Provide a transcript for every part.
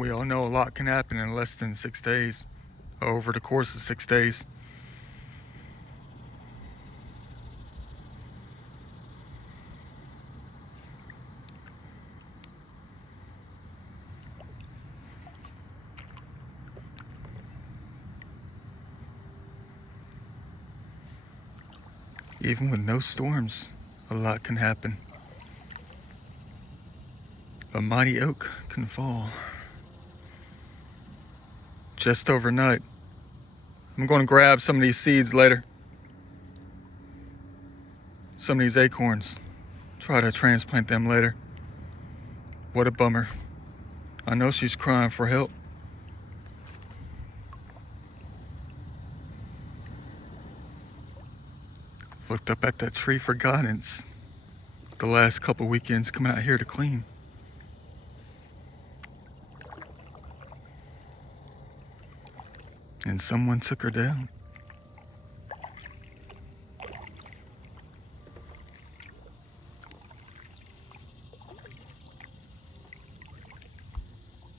We all know a lot can happen in less than 6 days, over the course of 6 days. Even with no storms, a lot can happen. A mighty oak can fall. Just overnight. I'm going to grab some of these seeds later. Some of these acorns. Try to transplant them later. What a bummer. I know she's crying for help. Looked up at that tree for guidance the last couple weekends coming out here to clean. And someone took her down.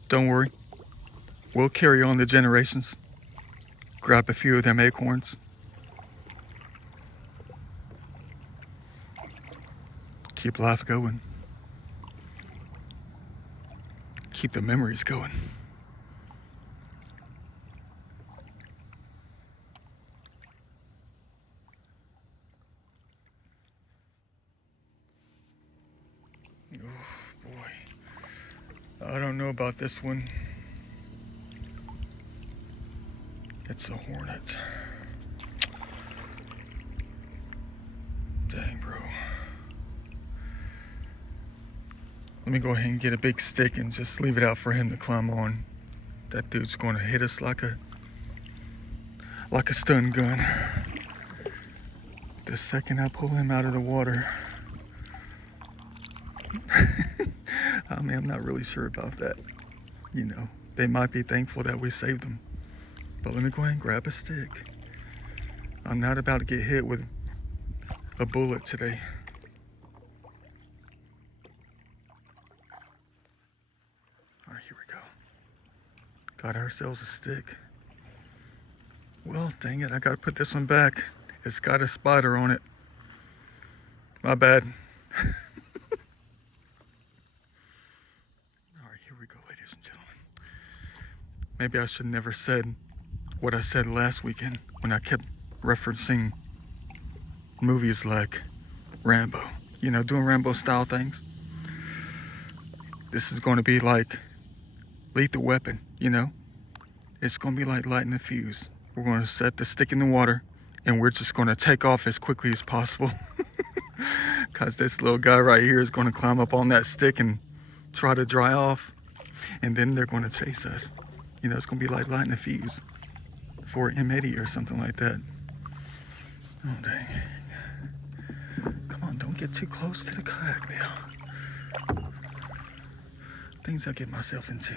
Don't worry. We'll carry on the generations. Grab a few of them acorns. Keep life going. Keep the memories going. Oh boy. I don't know about this one. It's a hornet. Dang, bro. Let me go ahead and get a big stick and just leave it out for him to climb on. That dude's going to hit us like a stun gun. The second I pull him out of the water. I mean, I'm not really sure about that. You know, they might be thankful that we saved them. But let me go ahead and grab a stick. I'm not about to get hit with a bullet today. All right, here we go. Got ourselves a stick. Well, dang it, I gotta put this one back. It's got a spider on it. My bad. All right, here we go, ladies and gentlemen. Maybe I should never said what I said last weekend when I kept referencing movies like Rambo. You know, doing Rambo style things. This is going to be like Lethal Weapon, you know? It's going to be like lighting a fuse. We're going to set the stick in the water and we're just going to take off as quickly as possible. Because this little guy right here is going to climb up on that stick and try to dry off. And then they're going to chase us. You know, it's going to be like lighting a fuse for an M80 or something like that. Oh, dang. Come on, don't get too close to the kayak now. Things I get myself into.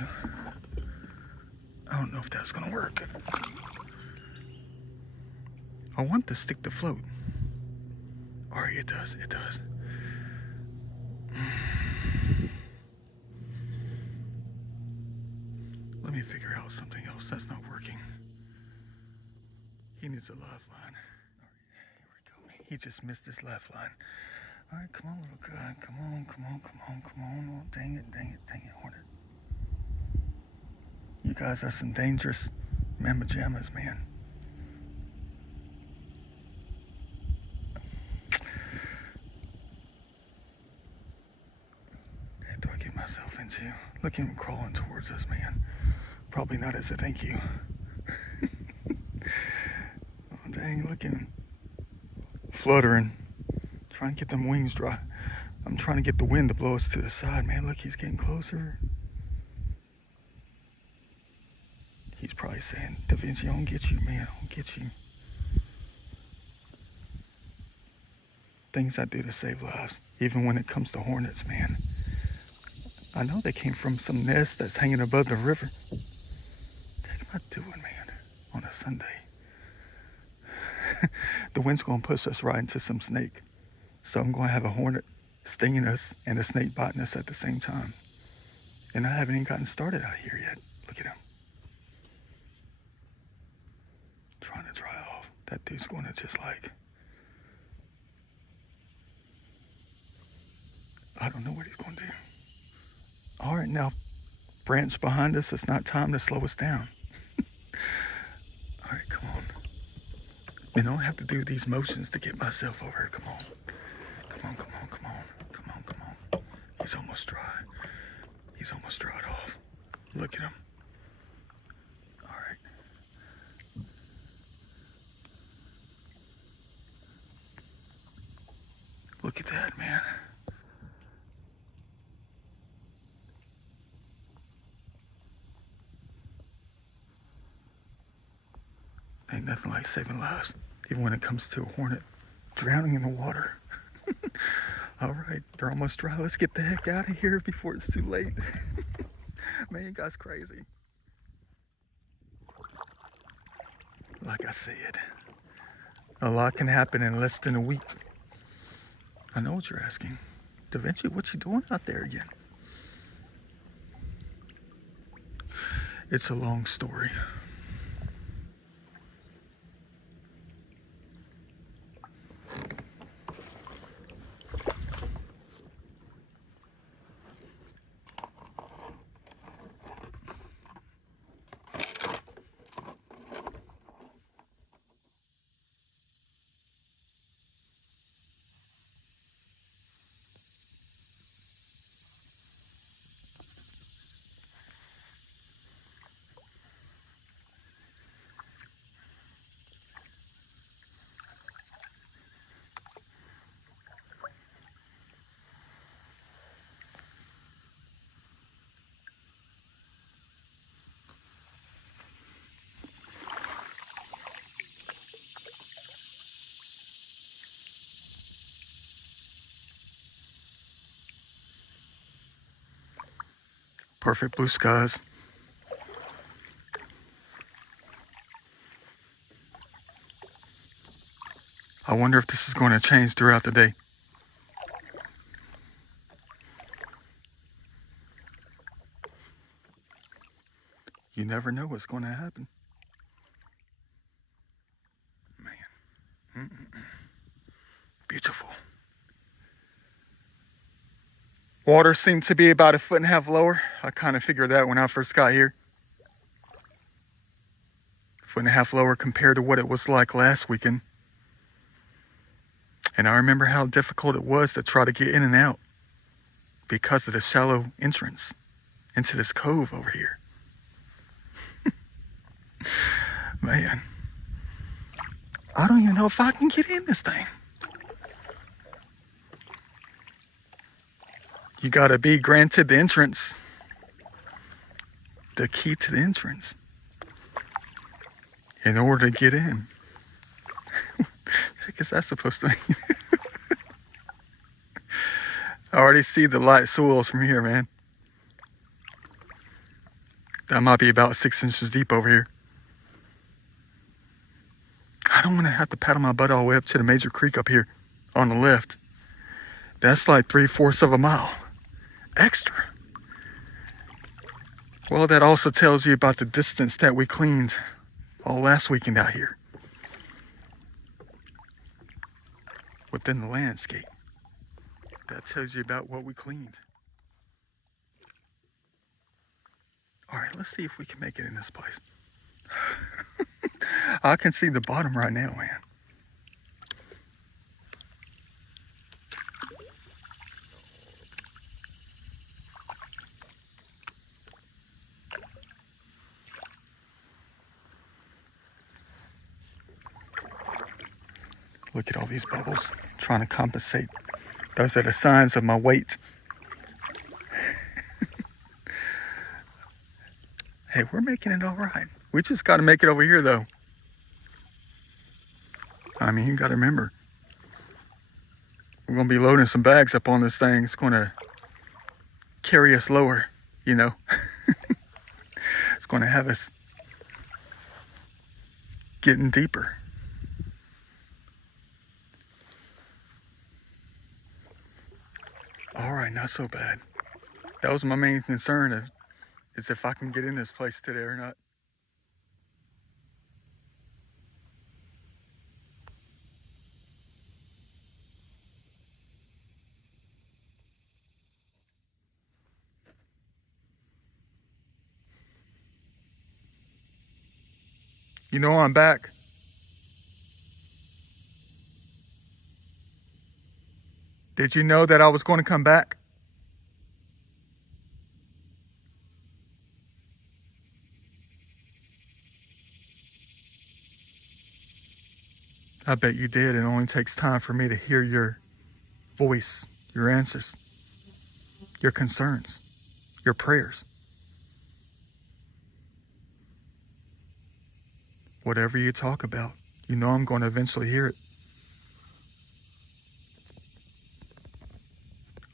I don't know if that's gonna work. I want the stick to float. All right, it does, it does. Let me figure out something else that's not working. He needs a lifeline. All right, here we go. He just missed his lifeline. All right, come on, little guy. Come on, come on, come on, come on. Oh, dang it, dang it, dang it, Hornet. You guys are some dangerous mamma jammas, man. What do I get myself into? Look at him crawling towards us, man. Probably not as a thank you. Oh, dang, look at him. Fluttering. Trying to get them wings dry. I'm trying to get the wind to blow us to the side, man. Look, he's getting closer. He's probably saying, Da Vinci, I'll get you, man. I'll get you. Things I do to save lives, even when it comes to hornets, man. I know they came from some nest that's hanging above the river. What am I doing, man, on a Sunday? The wind's going to push us right into some snake. So I'm going to have a hornet stinging us and a snake biting us at the same time. And I haven't even gotten started out here yet. Look at him. Trying to dry off. That dude's going to just like, I don't know what he's going to do. All right, now, branch behind us. It's not time to slow us down. All right, come on. And I don't have to do these motions to get myself over here. Come on. Come on, come on, come on. Come on, come on. He's almost dry. He's almost dried off. Look at him. All right. Look at that, man. Ain't nothing like saving lives, even when it comes to a hornet drowning in the water. All right, they're almost dry. Let's get the heck out of here before it's too late. Man, you guys crazy. Like I said, a lot can happen in less than a week. I know what you're asking. Da Vinci, what you doing out there again? It's a long story. Perfect blue skies. I wonder if this is going to change throughout the day. You never know what's going to happen. Man. Beautiful. Water seemed to be about 1.5 feet lower. I kind of figured that when I first got here. 1.5 feet lower compared to what it was like last weekend. And I remember how difficult it was to try to get in and out because of the shallow entrance into this cove over here. Man, I don't even know if I can get in this thing. You gotta be granted the entrance, the key to the entrance, in order to get in. I guess that's supposed to mean. I already see the light soils from here, man. That might be about 6 inches deep over here. I don't want to have to paddle my butt all the way up to the major creek up here on the left. That's like 3/4 of a mile extra. Well, that also tells you about the distance that we cleaned all last weekend out here within the landscape. That tells you about what we cleaned. All right, let's see if we can make it in this place. I can see the bottom right now, man. Look at all these bubbles, trying to compensate. Those are the signs of my weight. Hey, we're making it all right. We just got to make it over here, though. I mean, you got to remember, we're going to be loading some bags up on this thing. It's going to carry us lower, you know. It's going to have us getting deeper. All right, not so bad. That was my main concern, to is if I can get in this place today or not. You know I'm back. Did you know that I was going to come back? I bet you did. It only takes time for me to hear your voice, your answers, your concerns, your prayers. Whatever you talk about, you know I'm going to eventually hear it.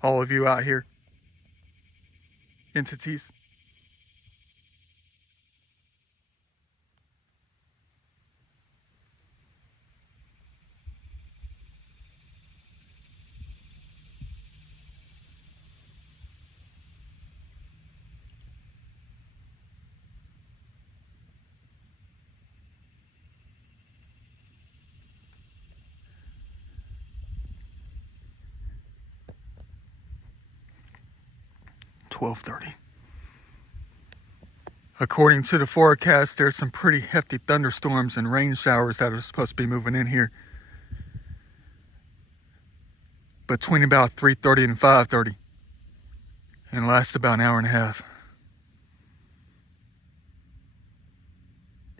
All of you out here, entities. "12:30. According to the forecast, there's some pretty hefty thunderstorms and rain showers that are supposed to be moving in here between about 3:30 and 5:30 and last about an hour and a half.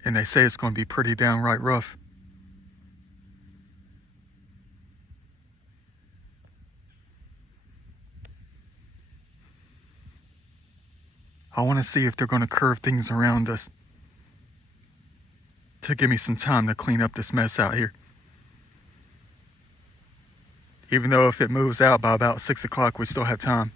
And they say it's going to be pretty downright rough. I want to see if they're going to curve things around us to give me some time to clean up this mess out here. Even though if it moves out by about 6 o'clock, we still have time.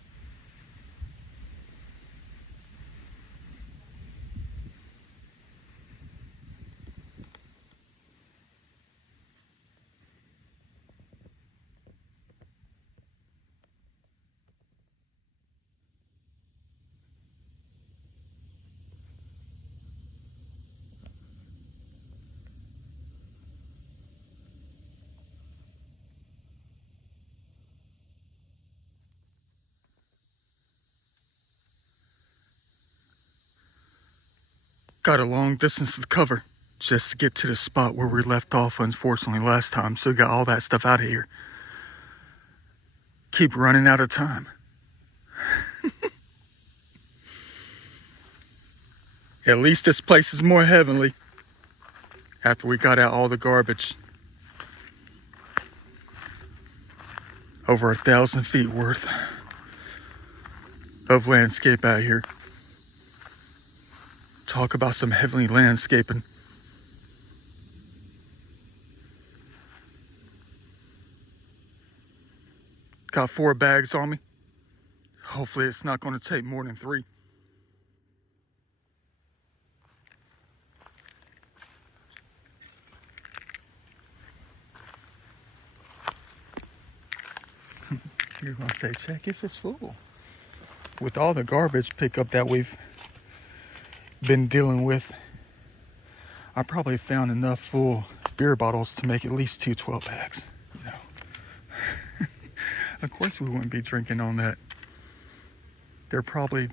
Got a long distance to cover just to get to the spot where we left off, unfortunately, last time. So got all that stuff out of here. Keep running out of time. At least this place is more heavenly after we got out all the garbage. Over 1,000 feet worth of landscape out here. Talk about some heavenly landscaping. Got 4 bags on me. Hopefully it's not going to take more than 3. You're going to say, check if it's full. With all the garbage pickup that we've been dealing with, I probably found enough full beer bottles to make at least 2 12 packs. You know, of course we wouldn't be drinking on that. They're probably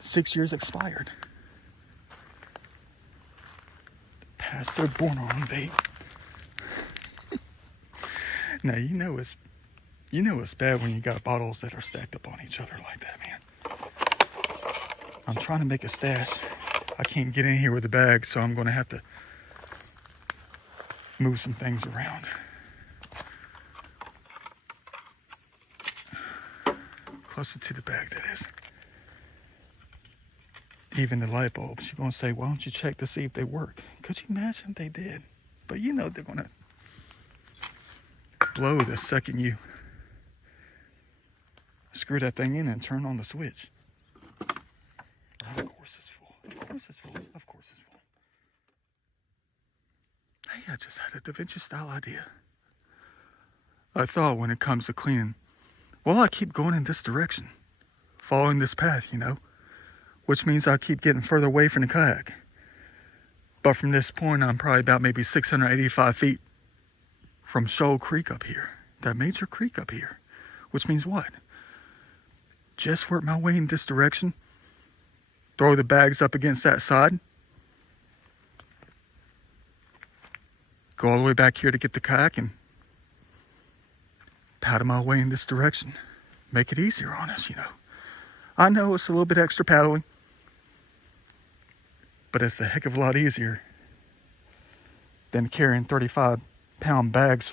6 years expired. Past their born on date. Now you know it's bad when you got bottles that are stacked up on each other like that, man. I'm trying to make a stash. I can't get in here with a bag, so I'm going to have to move some things around. Closer to the bag, that is. Even the light bulbs, you're going to say, why don't you check to see if they work? Could you imagine if they did? But you know they're going to blow the second you screw that thing in and turn on the switch. Of course it's full. Of course it's full. Of course it's full. Hey, I just had a Da Vinci style idea. I thought when it comes to cleaning, well, I keep going in this direction, following this path, you know. which means I keep getting further away from the kayak. But from this point, I'm probably about maybe 685 feet from Shoal Creek up here, that major creek up here, which means what? Just work my way in this direction, throw the bags up against that side, go all the way back here to get the kayak and paddle my way in this direction. Make it easier on us, you know. I know it's a little bit extra paddling, but it's a heck of a lot easier than carrying 35-pound bags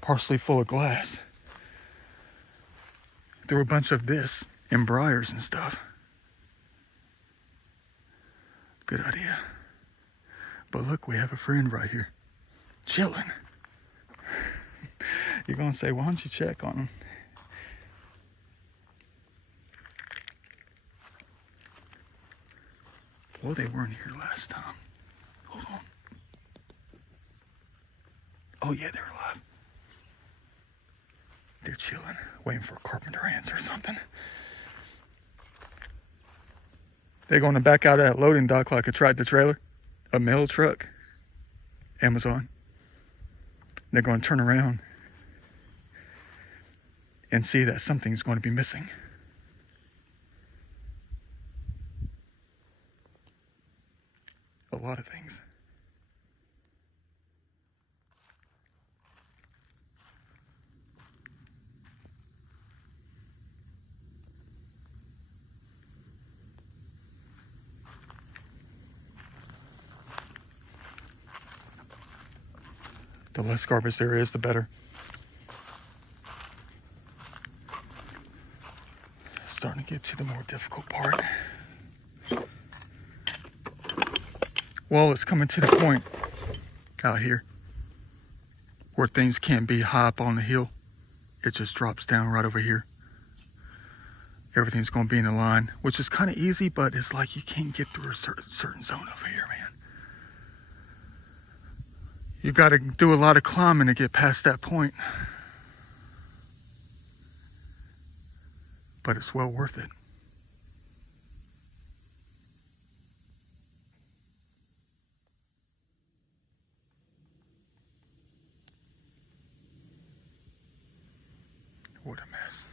partially full of glass through a bunch of this and briars and stuff. Good idea. But look, we have a friend right here, chilling. You're gonna say, why don't you check on him? Well, they weren't here last time. Hold on. Oh yeah, they're alive. They're chilling, waiting for a carpenter ants or something. They're going to back out of that loading dock like a tractor trailer, a mail truck, Amazon. They're going to turn around and see that something's going to be missing. A lot of things. The less garbage there is, the better. Starting to get to the more difficult part. Well, it's coming to the point out here where things can't be high up on the hill. It just drops down right over here. Everything's going to be in a line, which is kind of easy, but it's like you can't get through a certain zone over here, man. You got to do a lot of climbing to get past that point. But it's well worth it. What a mess.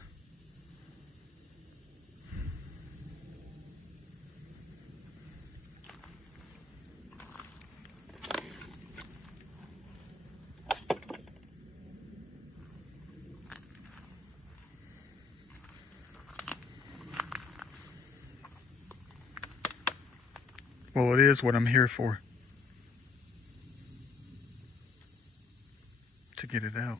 Well, it is what I'm here for. To get it out.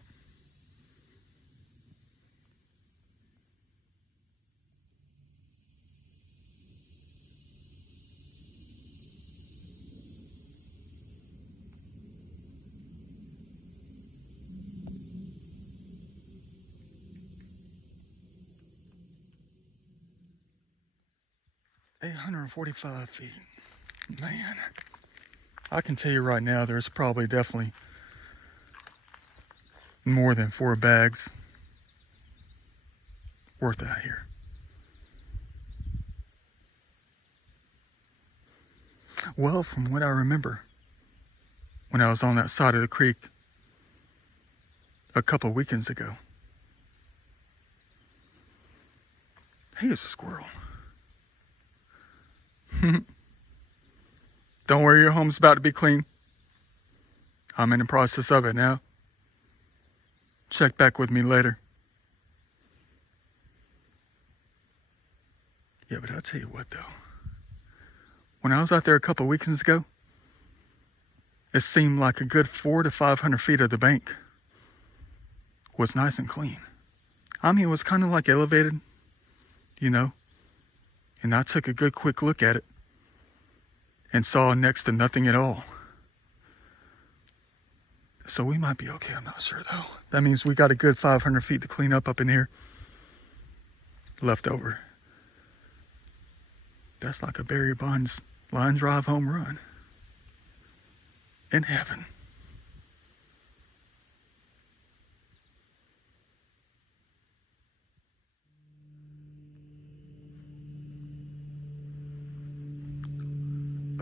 $845 feet. Man, I can tell you right now, there's probably definitely more than 4 bags worth out here. Well, from what I remember, when I was on that side of the creek a couple weekends ago, hey, it's a squirrel. Don't worry, your home's about to be clean. I'm in the process of it now. Check back with me later. Yeah, but I'll tell you what though. When I was out there a couple weekends ago, it seemed like a good 400 to 500 feet of the bank was nice and clean. I mean, it was kind of like elevated, you know, and I took a good quick look at it and saw next to nothing at all. So we might be okay, I'm not sure though. That means we got a good 500 feet to clean up in here left over. That's like a Barry Bonds line drive home run in heaven.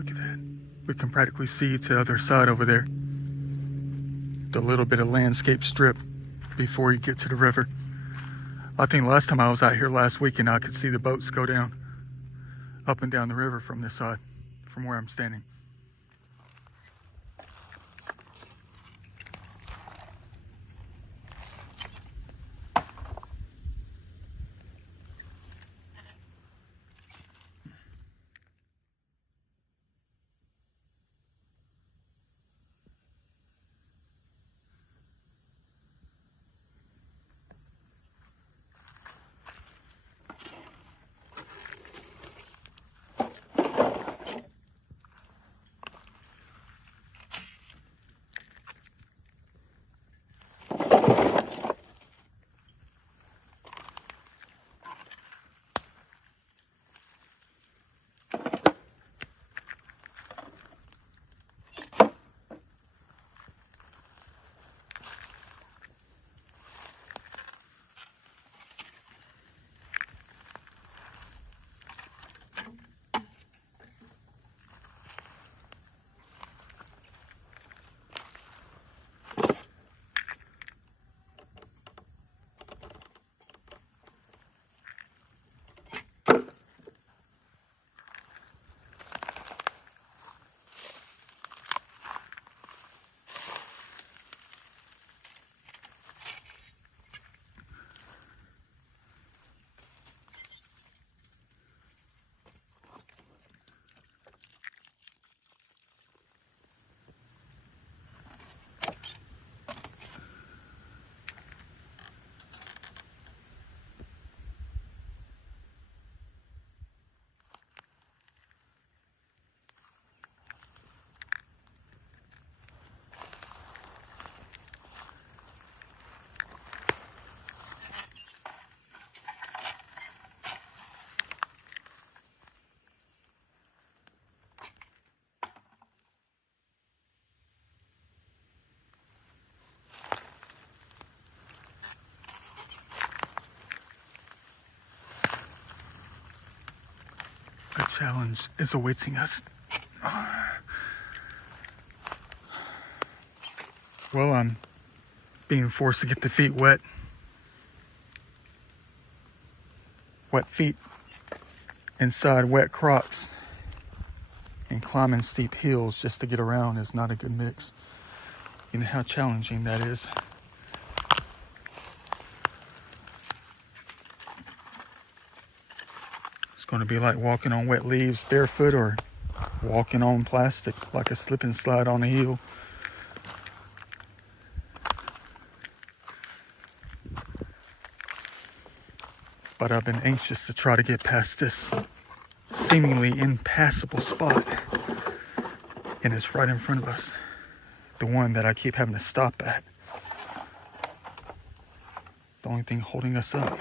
Look at that. We can practically see to the other side over there. The little bit of landscape strip before you get to the river. I think last time I was out here last weekend, I could see the boats go down, up and down the river from this side, from where I'm standing. A challenge is awaiting us. Well, I'm being forced to get the feet wet. Wet feet inside wet Crocs and climbing steep hills just to get around is not a good mix. You know how challenging that is. It's going to be like walking on wet leaves barefoot or walking on plastic like a slip and slide on a hill. But I've been anxious to try to get past this seemingly impassable spot. And it's right in front of us. The one that I keep having to stop at. The only thing holding us up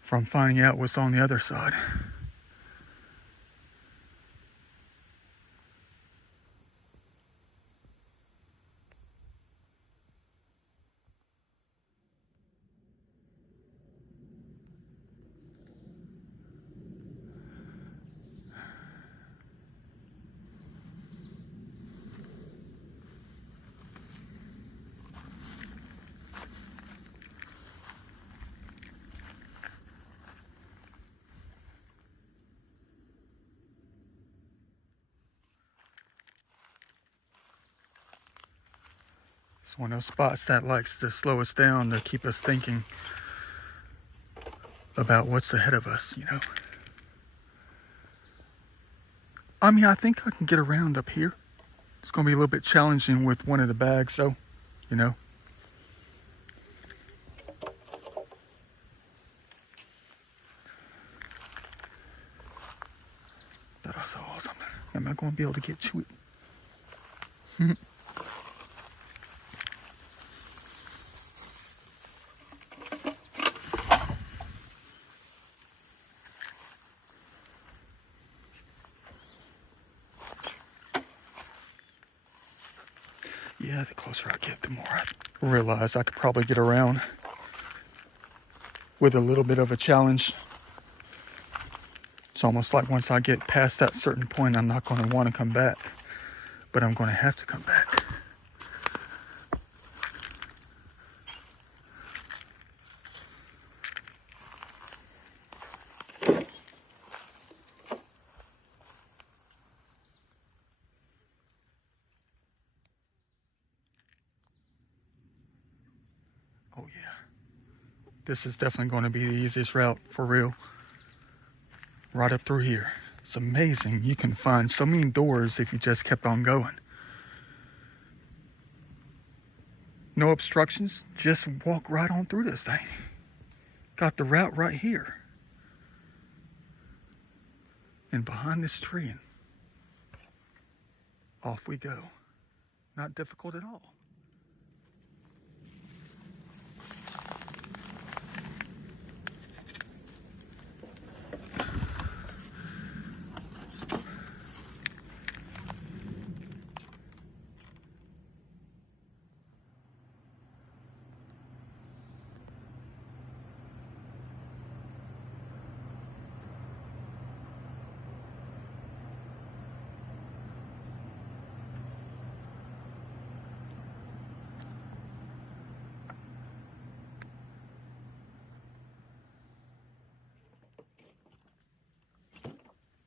from finding out what's on the other side. It's one of those spots that likes to slow us down to keep us thinking about what's ahead of us, you know. I mean, I think I can get around up here. It's going to be a little bit challenging with one of the bags, though, you know. But I saw something. Am I going to be able to get to it? Yeah, the closer I get, the more I realize I could probably get around with a little bit of a challenge. It's almost like once I get past that certain point, I'm not going to want to come back, but I'm going to have to come back. Oh yeah, this is definitely going to be the easiest route for real. Right up through here. It's amazing. You can find so many doors if you just kept on going. No obstructions, just walk right on through this thing. Got the route right here. And behind this tree, and off we go. Not difficult at all.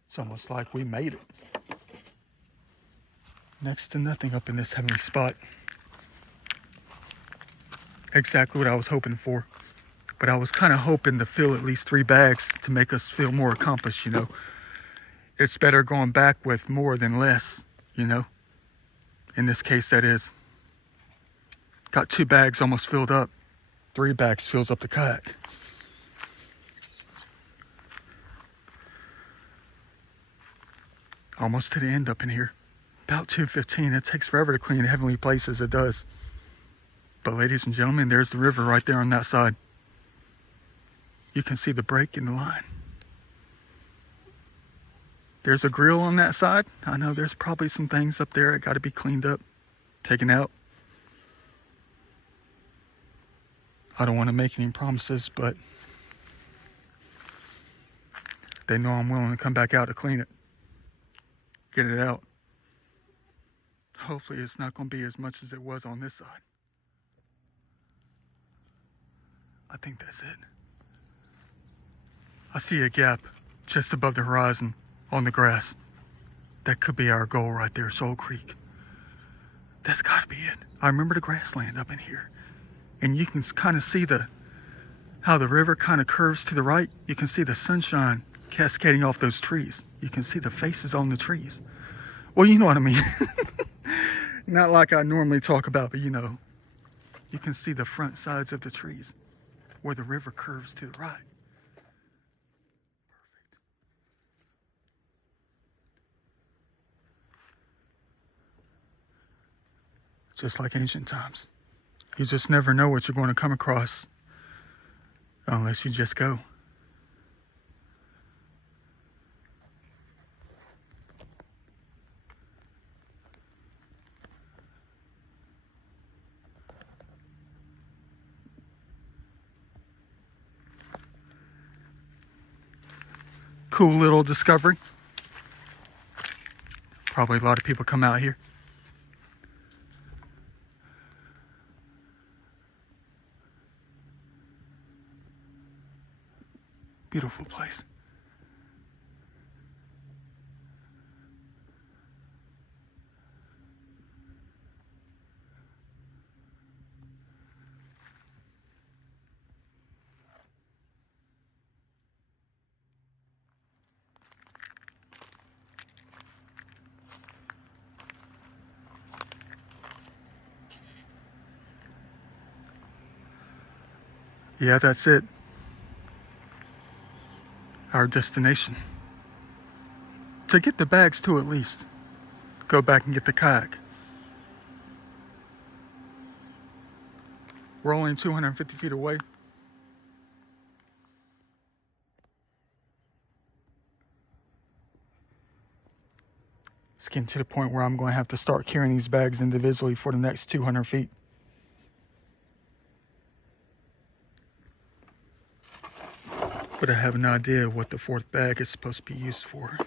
It's almost like we made it. Next to nothing up in this heavenly spot. Exactly what I was hoping for. But I was kind of hoping to fill at least 3 bags to make us feel more accomplished, you know. It's better going back with more than less, you know. In this case, that is. Got 2 bags almost filled up. 3 bags fills up the kayak. Almost to the end up in here. About 2:15. It takes forever to clean heavenly places, it does. But ladies and gentlemen, there's the river right there on that side. You can see the break in the line. There's a grill on that side. I know there's probably some things up there that got to be cleaned up, taken out. I don't want to make any promises, but they know I'm willing to come back out to clean it. Get it out. Hopefully it's not going to be as much as it was on this side. I think that's it. I see a gap just above the horizon on the grass. That could be our goal right there, Soul Creek. That's got to be it. I remember the grassland up in here. And you can kind of see how the river kind of curves to the right. You can see the sunshine cascading off those trees. You can see the faces on the trees. Well, you know what I mean. Not like I normally talk about, but you know, you can see the front sides of the trees where the river curves to the right. Just like ancient times. You just never know what you're going to come across unless you just go. Cool little discovery. Probably a lot of people come out here. Beautiful place. Yeah, that's it. Our destination. To get the bags too, at least. Go back and get the kayak. We're only 250 feet away. It's getting to the point where I'm going to have to start carrying these bags individually for the next 200 feet. but I have an idea what the fourth bag is supposed to be used for.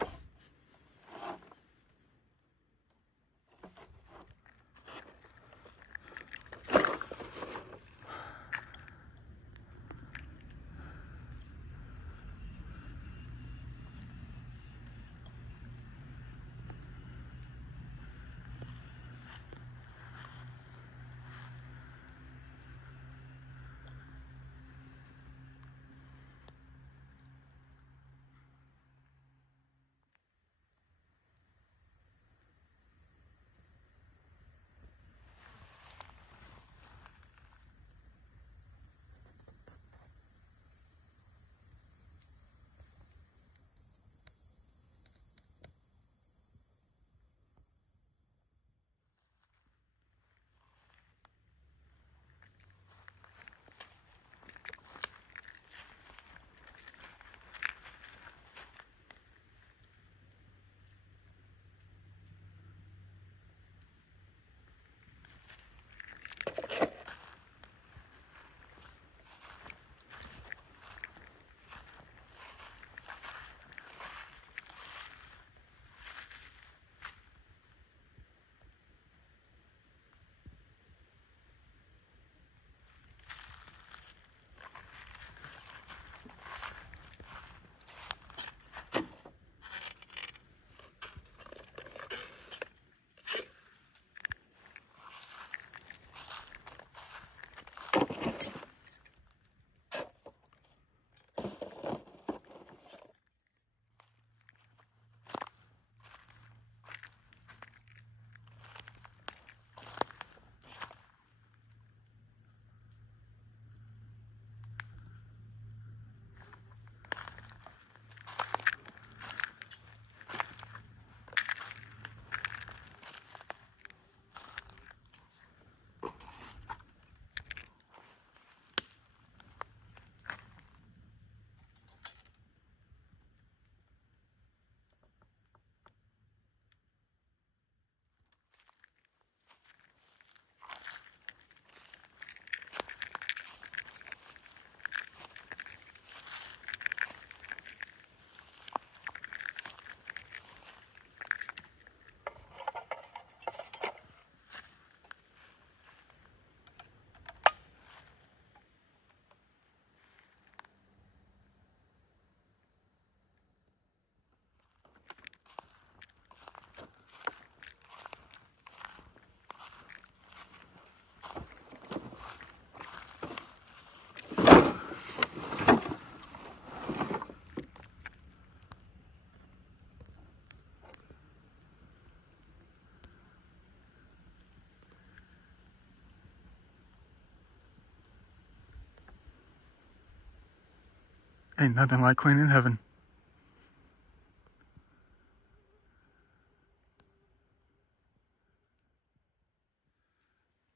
Ain't nothing like cleaning heaven.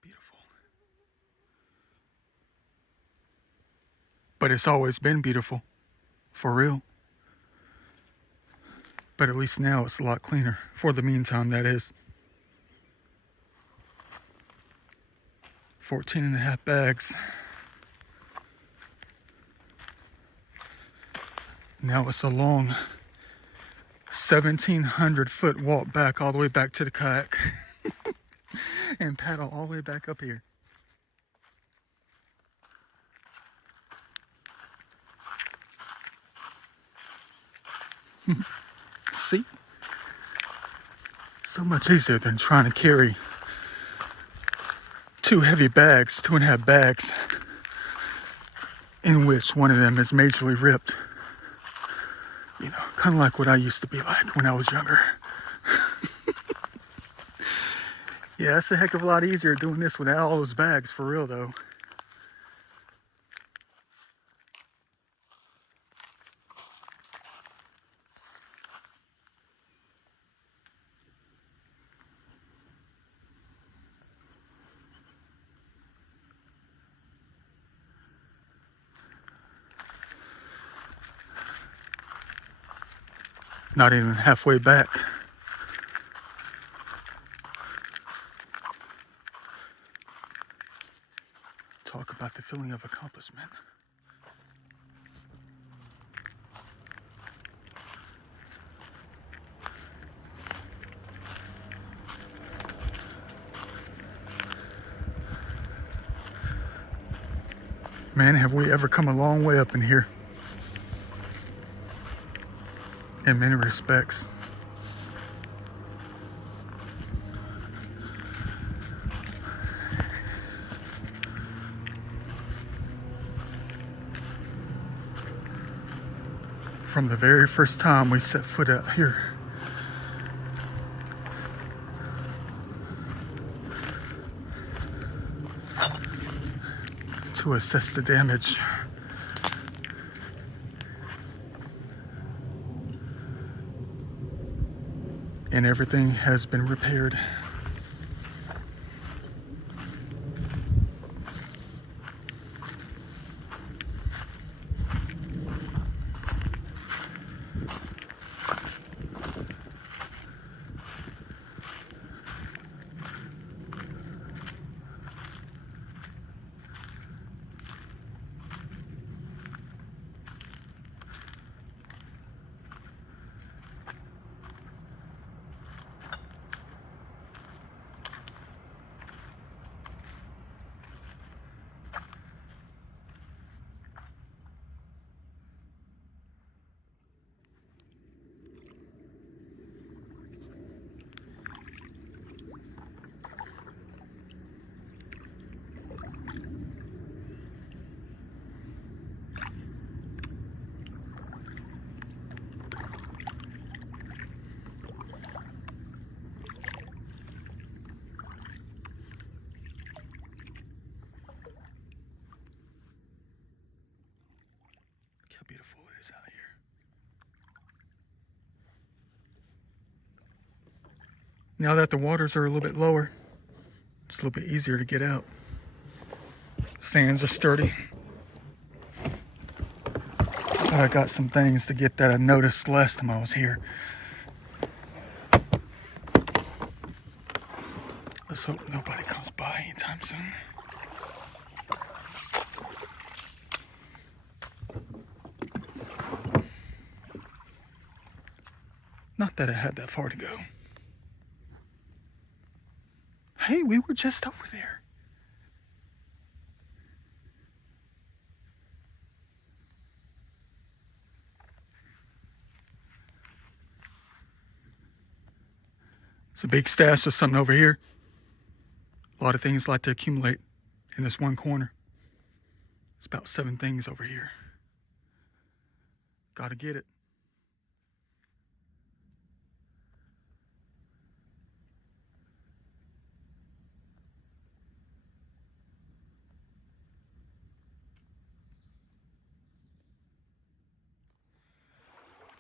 Beautiful. But it's always been beautiful. For real. But at least now it's a lot cleaner. For the meantime, that is. 14 and a half bags. Now it's a long 1,700 foot walk back all the way back to the kayak and paddle all the way back up here. See? So much easier than trying to carry two heavy bags, 2.5 bags, in which one of them is majorly ripped. You know, kind of like what I used to be like when I was younger. Yeah, it's a heck of a lot easier doing this without all those bags, for real though. Not even halfway back. Talk about the feeling of accomplishment. Man, have we ever come a long way up in here. In many respects. From the very first time we set foot out here. To assess the damage. And everything has been repaired. How beautiful it is out here. Now that the waters are a little bit lower, it's a little bit easier to get out. Sands are sturdy. But I got some things to get that I noticed last time I was here. Let's hope nobody comes by anytime soon. Not that I had that far to go. Hey, we were just over there. It's a big stash of something over here. A lot of things like to accumulate in this one corner. It's about 7 things over here. Gotta get it.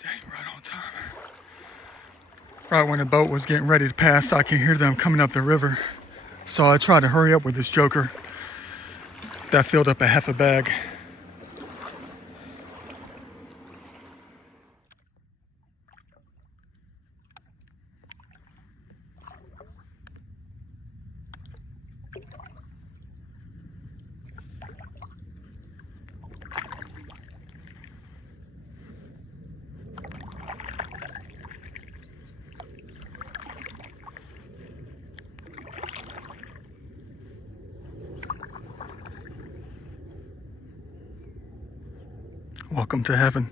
Dang, right on time. Right when the boat was getting ready to pass, I can hear them coming up the river. So I tried to hurry up with this joker. That filled up a half a bag. Welcome to heaven.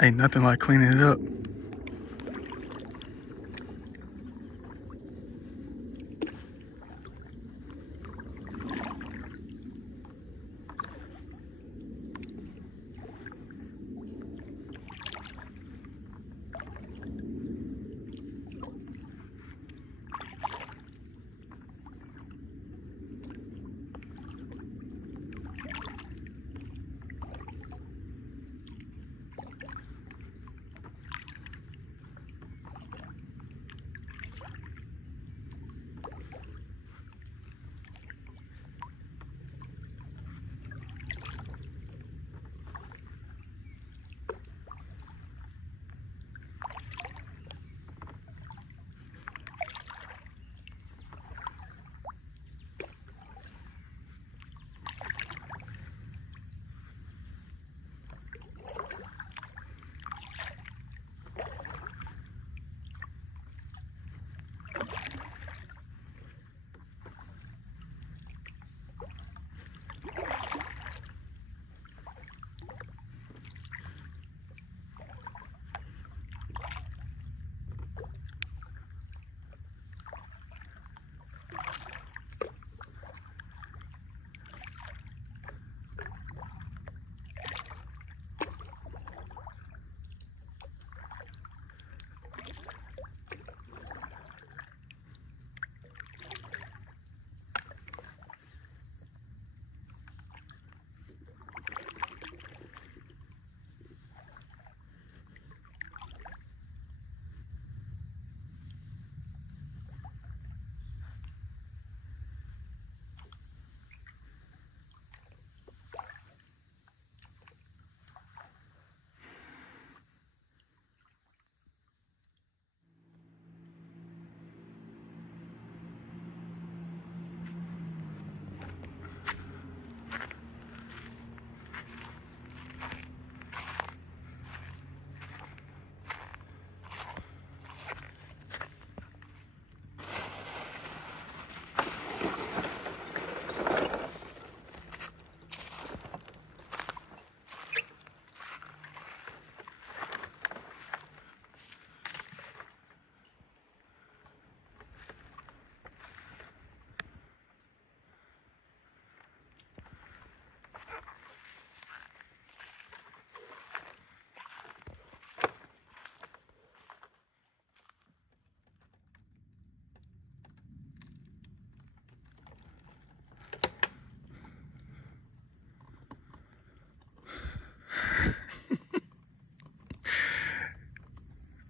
Ain't nothing like cleaning it up.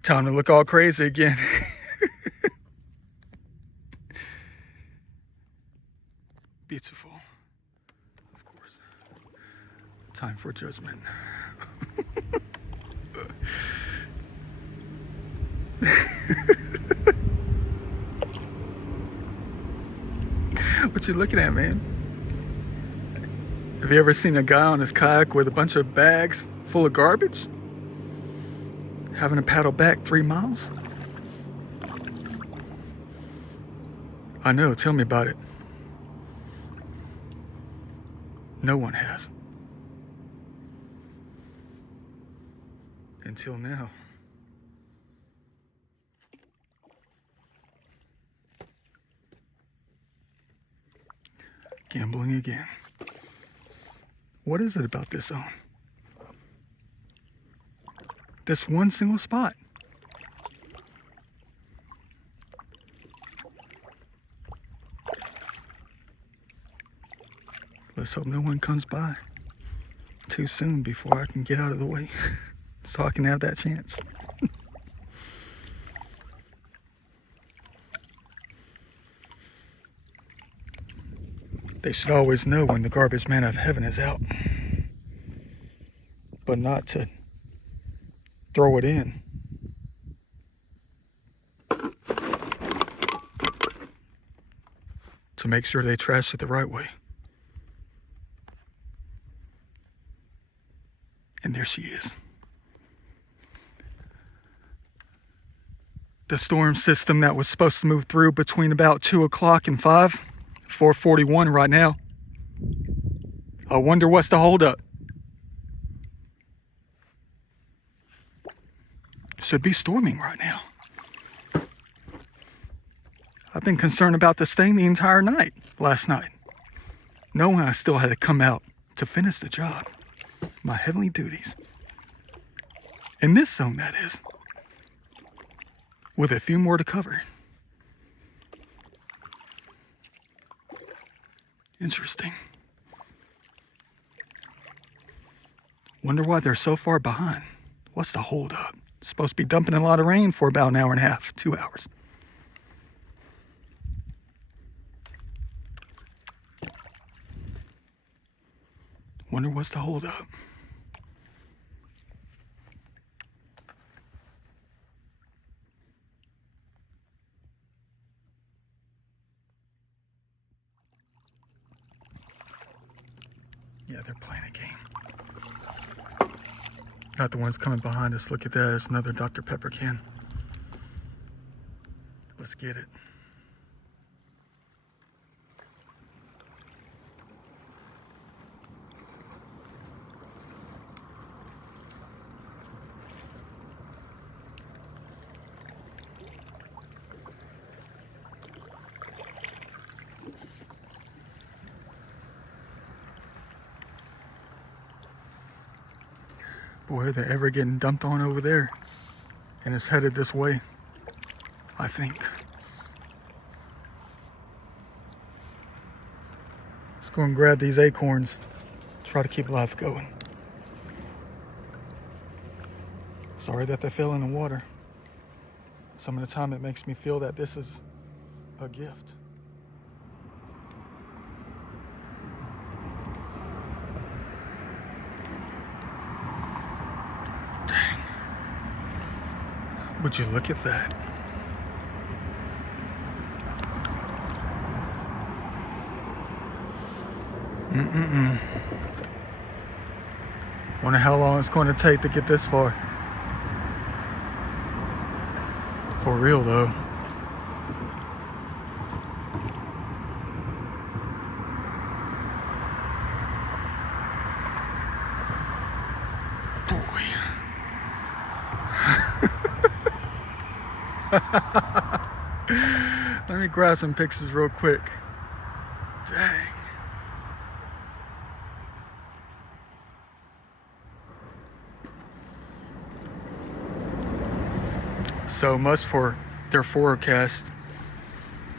Time to look all crazy again. Beautiful. Of course. Time for judgment. What you looking at, man? Have you ever seen a guy on his kayak with a bunch of bags full of garbage? Having to paddle back 3 miles? I know, tell me about it. No one has. Until now. Gambling again. What is it about this zone? This one single spot. Let's hope no one comes by too soon before I can get out of the way so I can have that chance. They should always know when the garbage man of heaven is out, but not to throw it in. To make sure they trash it the right way. And there she is. The storm system that was supposed to move through between about 2 o'clock and 5, 4:41 right now. I wonder what's the holdup. Should be storming right now. I've been concerned about this thing the entire night last night, knowing I still had to come out to finish the job. My heavenly duties. In this zone, that is. With a few more to cover. Interesting. Wonder why they're so far behind. What's the holdup? Supposed to be dumping a lot of rain for about an hour and a half, 2 hours. Wonder what's the holdup. Yeah, they're playing a game. Got the ones coming behind us. Look at that. There's another Dr. Pepper can. Let's get it. Boy, they're ever getting dumped on over there. And it's headed this way, I think. Let's go and grab these acorns. Try to keep life going. Sorry that they fell in the water. Some of the time it makes me feel that this is a gift. Would you look at that? Wonder how long it's going to take to get this far. For real though. Let me grab some pictures real quick. Dang. So much for their forecast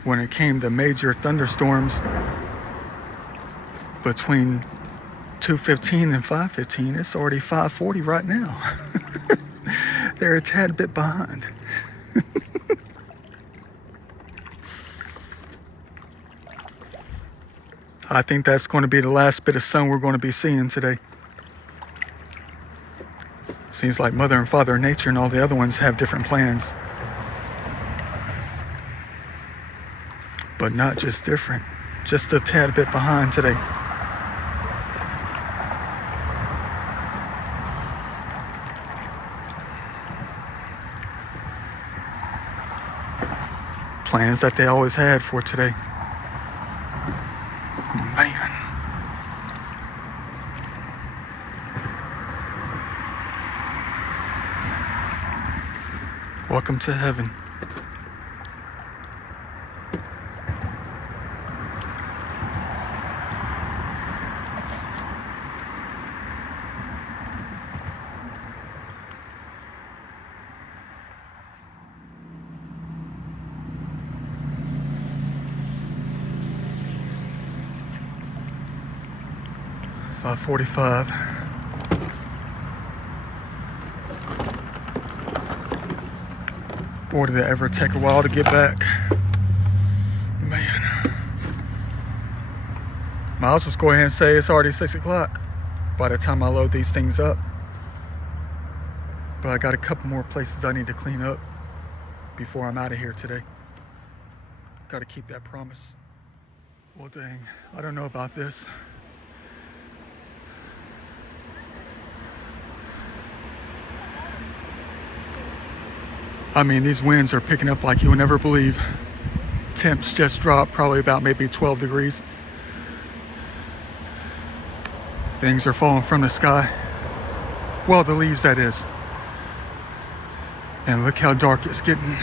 when it came to major thunderstorms between 2:15 and 5:15. It's already 5:40 right now. they're a tad bit behind. I think that's going to be the last bit of sun we're going to be seeing today. Seems like Mother and Father Nature and all the other ones have different plans. But not just different, just a tad bit behind today. Plans that they always had for today. Man. Welcome to heaven. .45. Boy, did it ever take a while to get back. Man. Might as well go ahead and say it's already 6 o'clock by the time I load these things up. But I got a couple more places I need to clean up before I'm out of here today. Got to keep that promise. Well, dang, I don't know about this. I mean, these winds are picking up like you would never believe. Temps just dropped probably about maybe 12 degrees. Things are falling from the sky. Well, the leaves, that is. And look how dark it's getting.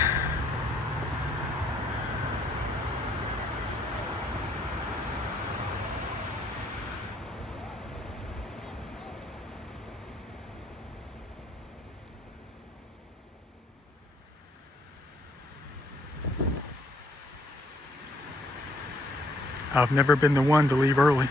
I've never been the one to leave early.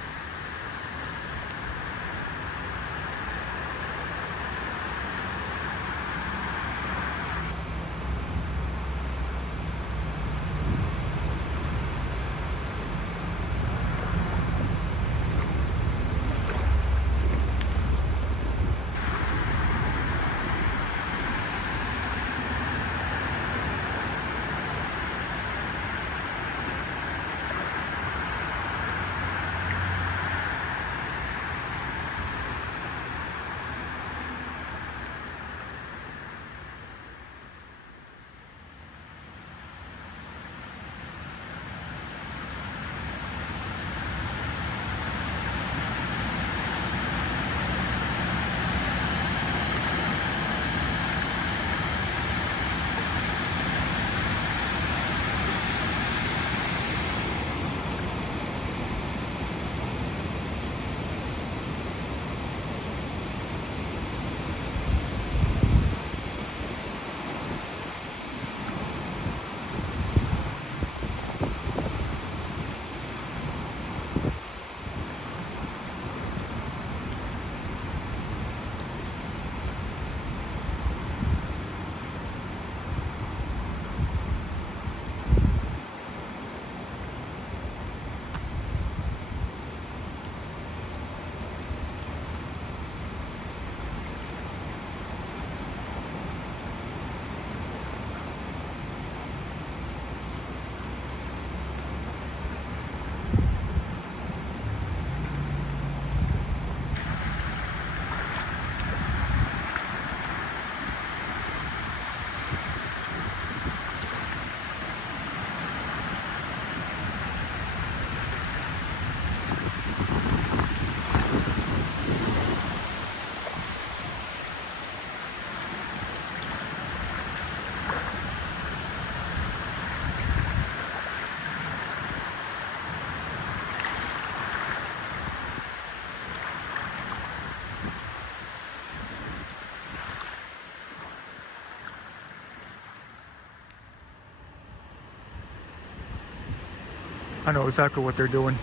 I know exactly what they're doing.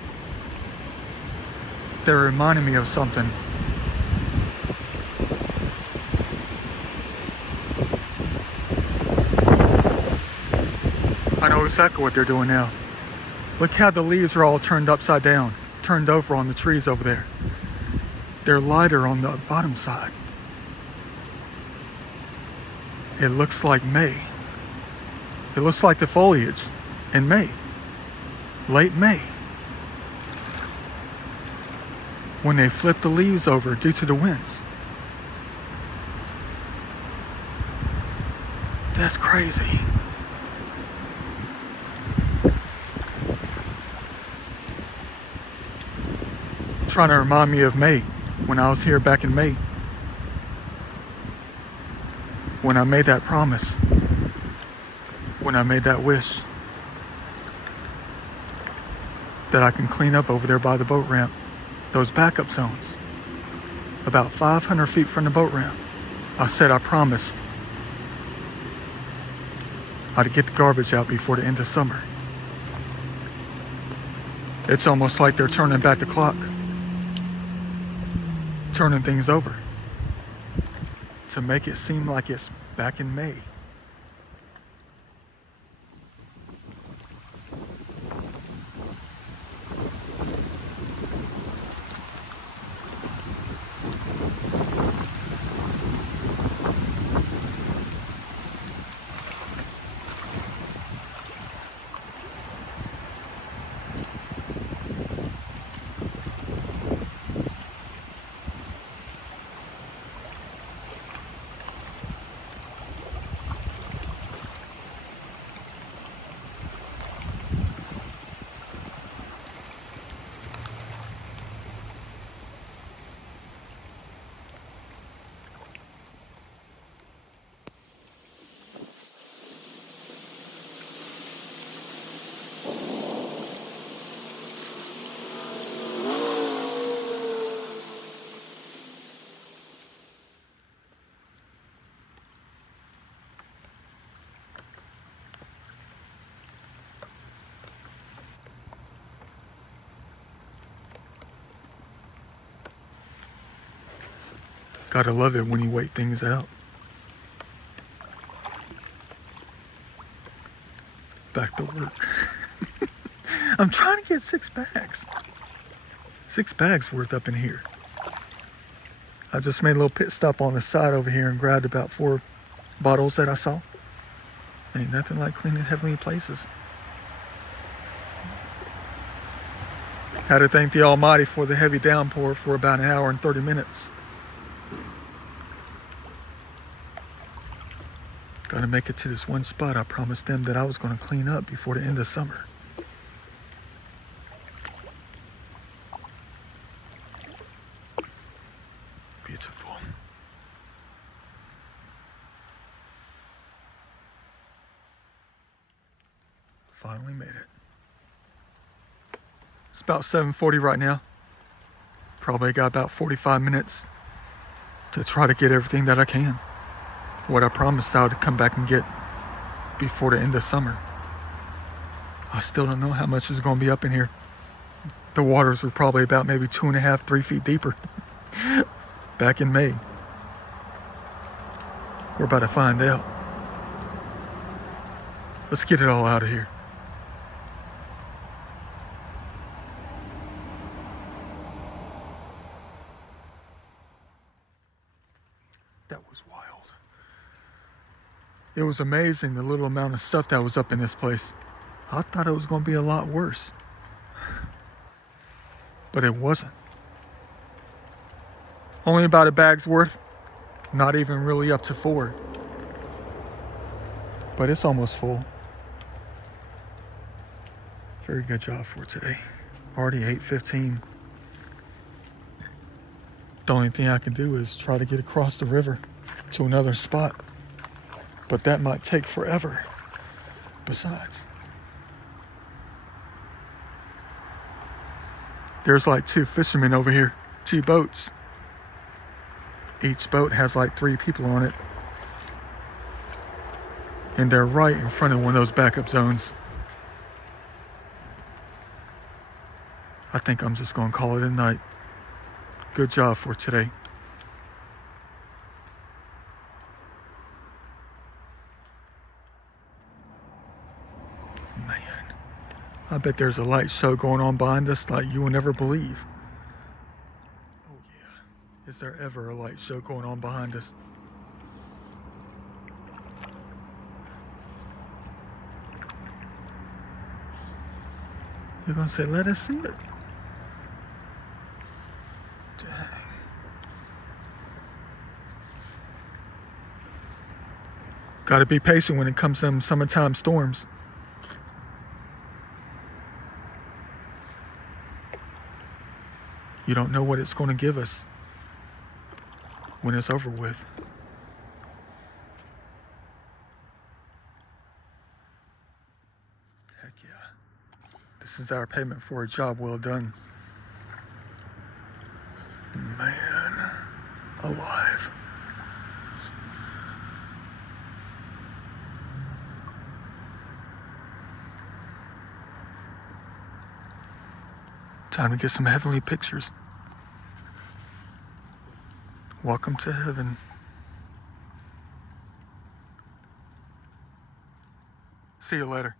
They're reminding me of something. exactly what they're doing now. Look how the leaves are all turned upside down, turned over on the trees over there. They're lighter on the bottom side. It looks like May. It looks like the foliage in May, late May, when they flip the leaves over due to the winds. That's crazy. Trying to remind me of May, when I was here back in May, when I made that promise, when I made that wish that I can clean up over there by the boat ramp, those backup zones, about 500 feet from the boat ramp. I said I promised I'd get the garbage out before the end of summer. It's almost like they're turning back the clock, turning things over to make it seem like it's back in May. Gotta love it when you wait things out. Back to work. I'm trying to get 6 bags. 6 bags worth up in here. I just made a little pit stop on the side over here and grabbed about 4 bottles that I saw. Ain't nothing like cleaning heavenly places. Had to thank the Almighty for the heavy downpour for about 1 hour and 30 minutes. Gotta make it to this one spot I promised them that I was gonna clean up before the end of summer. Beautiful. Finally made it. It's about 7:40 right now. Probably got about 45 minutes to try to get everything that I can. What I promised I would come back and get before the end of summer. I still don't know how much is going to be up in here. The waters are probably about maybe 2.5, 3 feet deeper back in May. We're about to find out. Let's get it all out of here. That was wild. It was amazing the little amount of stuff that was up in this place. I thought it was going to be a lot worse. But it wasn't. Only about a bag's worth. Not even really up to 4. But it's almost full. Very good job for today. Already 8:15. The only thing I can do is try to get across the river to another spot. But that might take forever. Besides, there's like 2 fishermen over here, 2 boats. Each boat has like 3 people on it. And they're right in front of one of those backup zones. I think I'm just gonna call it a night. Good job for today. Man. I bet there's a light show going on behind us like you will never believe. Oh yeah. Is there ever a light show going on behind us? You're gonna say, let us see it. Dang. Gotta be patient when it comes to them summertime storms. You don't know what it's gonna give us when it's over with. Heck yeah. This is our payment for a job well done. Man, alive. Time to get some heavenly pictures. Welcome to heaven. See you later.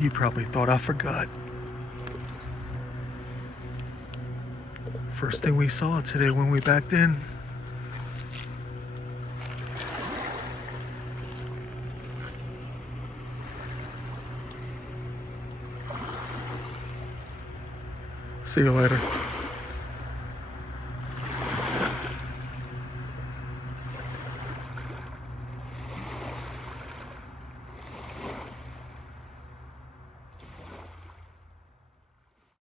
You probably thought I forgot. First thing we saw today when we backed in. See you later.